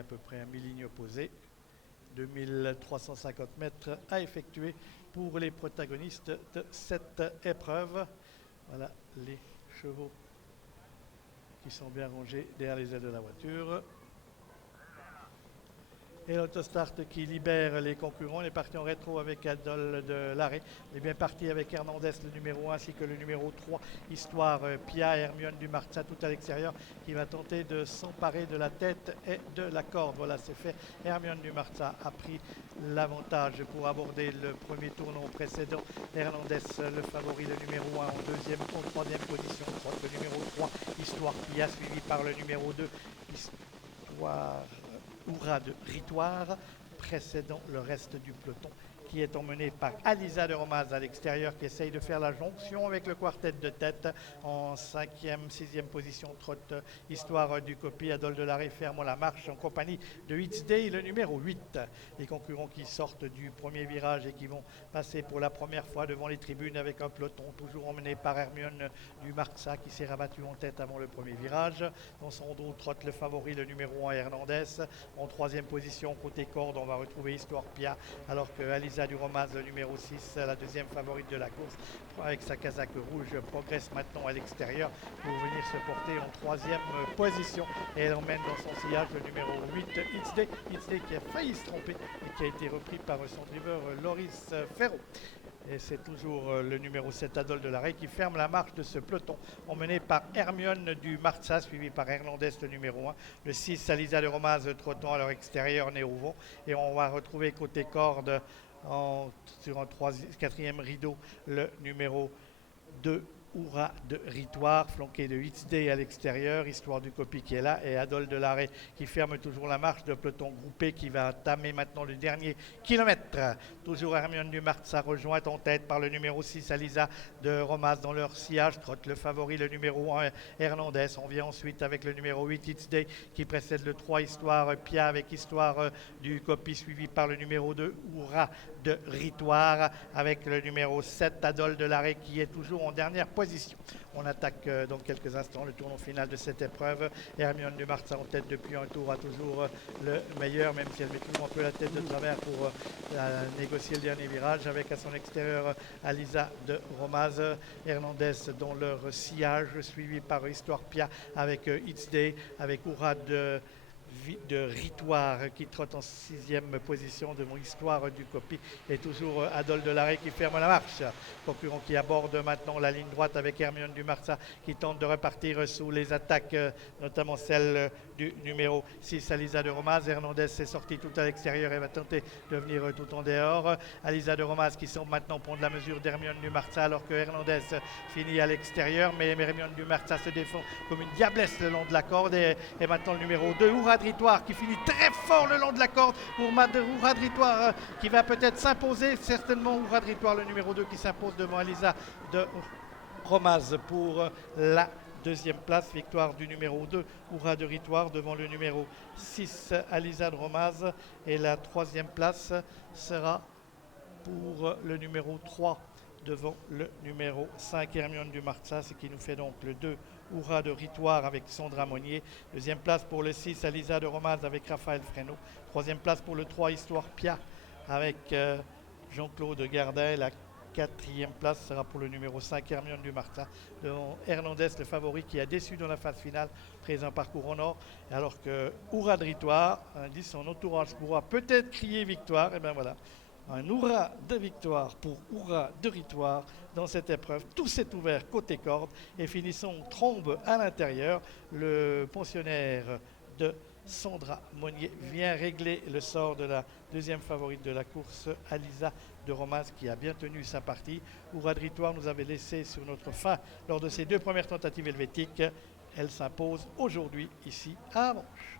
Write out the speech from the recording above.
à peu près à mi-ligne opposée. 2350 mètres à effectuer pour les protagonistes de cette épreuve. Voilà les chevaux qui sont bien rangés derrière les ailes de la voiture. Et l'autostart qui libère les concurrents. Il est parti en rétro avec Adol de Larrey. Il est bien parti avec Hernandez, le numéro 1, ainsi que le numéro 3, Histoire Pia, Hermione du Marza, tout à l'extérieur, qui va tenter de s'emparer de la tête et de la corde. Voilà, c'est fait. Hermione du Marza a pris l'avantage pour aborder le premier tournant précédent. Hernandez, le favori, le numéro 1, en troisième position. Le numéro 3, Histoire Pia, suivi par le numéro 2, Histoire Oura de Ritoire, précédant le reste du peloton, qui est emmené par Alisa de Romaz à l'extérieur, qui essaye de faire la jonction avec le quartet de tête. En 5e, 6e position, trotte Histoire du Copy. Adol de Larrey ferme la marche en compagnie de It's Day, le numéro 8. Les concurrents qui sortent du premier virage et qui vont passer pour la première fois devant les tribunes avec un peloton toujours emmené par Hermione du Marza, qui s'est rabattu en tête avant le premier virage. Dans son dos trotte le favori, le numéro 1, Hernandez. En 3e position, côté corde, on va retrouver Histoire Pia, alors que Alisa du Romaz, le numéro 6, la deuxième favorite de la course, avec sa casaque rouge, progresse maintenant à l'extérieur pour venir se porter en 3e position. Et elle emmène dans son sillage le numéro 8, It's Day. It's Day qui a failli se tromper et qui a été repris par son driver Loris Ferro. Et c'est toujours le numéro 7, Adol de Larrey, qui ferme la marche de ce peloton, emmené par Hermione du Marza, suivi par Hernandez, le numéro 1. Le 6, Alisa de Romaz, trottant à leur extérieur, Néouvon. Et on va retrouver côté corde, sur un 4e rideau, le numéro 2, Oura de Ritoire, flanqué de It's Day à l'extérieur, Histoire du Copy qui est là, et Adol de Larrey qui ferme toujours la marche de peloton groupé, qui va entamer maintenant le dernier kilomètre. Toujours Hermione du Marza rejointe en tête par le numéro 6, Alisa de Romaz dans leur sillage, trotte le favori, le numéro 1, Hernandez. On vient ensuite avec le numéro 8, It's Day, qui précède le 3, Histoire Pia, avec Histoire du Copy, suivi par le numéro 2, Oura de Ritoire, avec le numéro 7, Adol de Larrey, qui est toujours en dernière position. On attaque dans quelques instants le tournant final de cette épreuve. Hermione du Marza en tête depuis un tour a toujours le meilleur, même si elle met toujours un peu la tête de travers pour négocier le dernier virage, avec à son extérieur Alisa de Romaz, Hernandez dans leur sillage, suivi par Histoire Pia avec It's Day, avec Oura de Ritoire qui trotte en 6e position devant Histoire du Copy, et toujours Adol de Larrey qui ferme la marche. Concurrent qui aborde maintenant la ligne droite avec Hermione du Marza qui tente de repartir sous les attaques, notamment celle du numéro 6, Alisa de Romaz. Hernandez s'est sorti tout à l'extérieur et va tenter de venir tout en dehors. Alisa de Romaz qui semble maintenant prendre la mesure d'Hermione du Marza, alors que Hernandez finit à l'extérieur, mais Hermione du Marza se défend comme une diablesse le long de la corde, et maintenant le numéro 2, Oura de Ritoire, qui finit très fort le long de la corde. Oura de Ritoire qui va peut-être s'imposer, certainement Oura de Ritoire, le numéro 2, qui s'impose devant Alisa de Romaz pour la deuxième place. Victoire du numéro 2, Oura de Ritoire, devant le numéro 6, Alisa de Romaz. Et la troisième place sera pour le numéro 3, devant le numéro 5, Hermione du Marza, ce qui nous fait donc le 2, Oura de Ritoire avec Sandra Monnier. Deuxième place pour le 6, Alisa de Romaz avec Raphaël Fresneau. Troisième place pour le 3, Histoire Pia avec Jean-Claude Gardin. La quatrième place sera pour le numéro 5, Hermione du Marza, devant Hernandez, le favori, qui a déçu dans la phase finale après un parcours en or, alors que Oura de Ritoire, dit son entourage, pourra peut-être crier victoire. Et bien voilà, un Oura de victoire pour Oura de Ritoire dans cette épreuve. Tout s'est ouvert côté corde, et finissons trombe à l'intérieur. Le pensionnaire de Sandra Monnier vient régler le sort de la deuxième favorite de la course, Alisa de Romaz, qui a bien tenu sa partie. Oura de Ritoire nous avait laissé sur notre faim lors de ses 2 premières tentatives helvétiques. Elle s'impose aujourd'hui ici à Avanches.